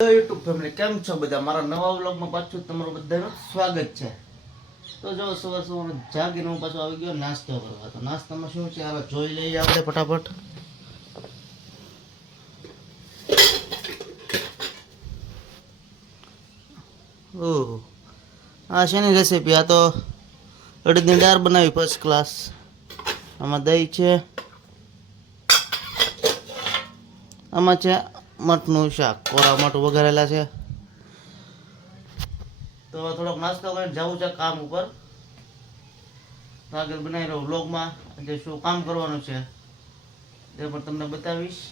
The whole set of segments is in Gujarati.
યુટ્યુબ ફેમિલી કેમ છો બધા? મારા નવા વ્લોગમાં પાછું તમારું બધાનું સ્વાગત છે. તો જો સવાર સવાર જાગીને હું પાછો આવી ગયો નાસ્તો કરવા. તો નાસ્તામાં શું છે આ જોઈ લઈએ આપણે ફટાફટ. ઓહ, આ શેની રેસીપી? આ તો અડદની દાળ બનાવી ફર્સ્ટ ક્લાસ. આમાં દહીં છે, આમાં છે મઠનું શાક, કોરા મઠ વઘારેલા છે. તો થોડોક નાસ્તો કરીને જવું છે કામ ઉપર. આગળ બનાવી રહ્યો વ્લોગમાં જે શું કામ કરવાનું છે તે પણ તમને બતાવીશ.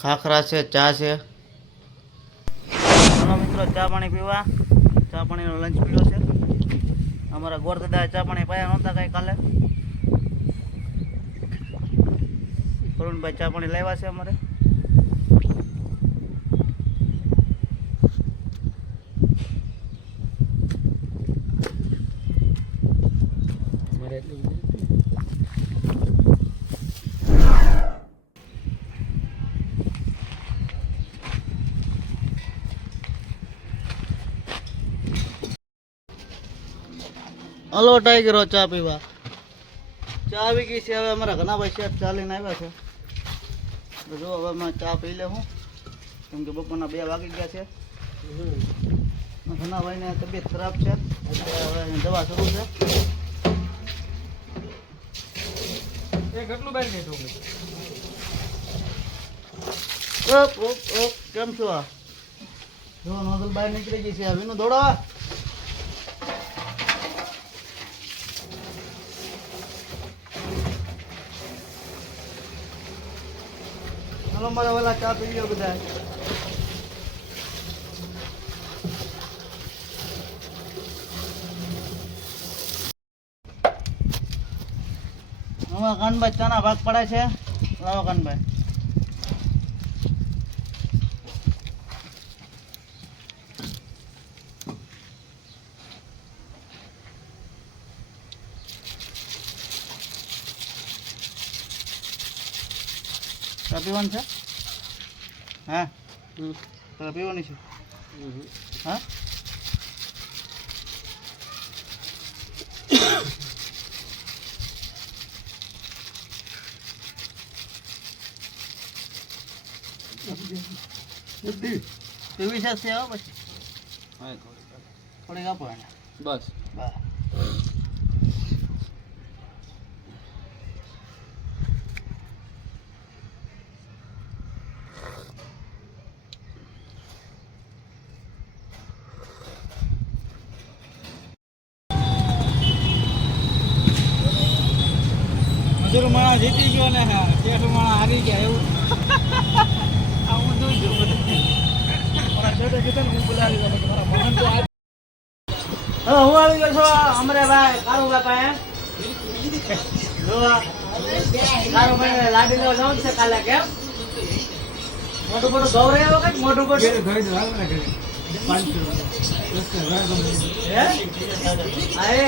ખાખરા છે, ચા છે. ચાલો મિત્રો, ચા પાણી પીવા. ચા પાણીનો લંચ પીડ્યો છે. અમારા ગોર દાદા ચા પાણી પાયા નહોતા કાંઈ કાલે. કરુણભાઈ ચા પાણી લાવ્યા છે અમારે. હલો ટાઈગરો, ચા પીવા. ચા આવી ગઈ છે. હવે અમારા ઘણાભાઈ શેઠ ચા લઈને આવ્યા છે. તો જો હવે અમે ચા પી લે હું, કેમ કે બપોરના 2 વાગી ગયા છે. ઘણાભાઈને તબિયત ખરાબ છે, હવે દવા શરૂ છે. કેમ છો? જો નોઝલ બહાર નીકળી ગઈ છે. વિનુ દોડાવા. હલો મારા વાલા, ચા પી લ્યો બધા. હવે કાનભાઈ ચાના ભાગ પડે છે. લાવો કાનભાઈ. ચા પીવાની છે? હા, ચા પીવાની છે. હા, પીવી છે સેવા પછી? હા, થોડીક આપો એને. બસ બસ. મજૂર માણસ જીતી ગયો ને શેઠ માણસ હારી ગયા એવું. હું જોઈ ગયો હું બોલાવી ગયો. હું આવી ગયો છો અમરે ભાઈ કારુભાઈ પાસે. જો કારુભાઈ લાડી લેવા જવાનું છે કાલે. કેમ મોટું મોટું ગૌરવ આવ્યો કઈ મોટું મોટું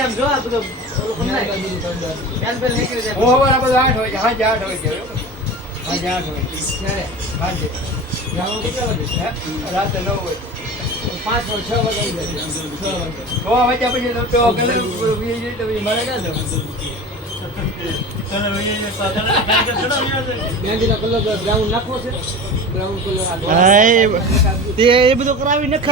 એમ જો આ બધું રાતે 9 હોય 5 હોય 6 વાગે પછી મારે ક્યાં જવું? કલર બ્રાઉન નાખવો છે. બ્રાઉન કલર એ બધું કરાવી નખા.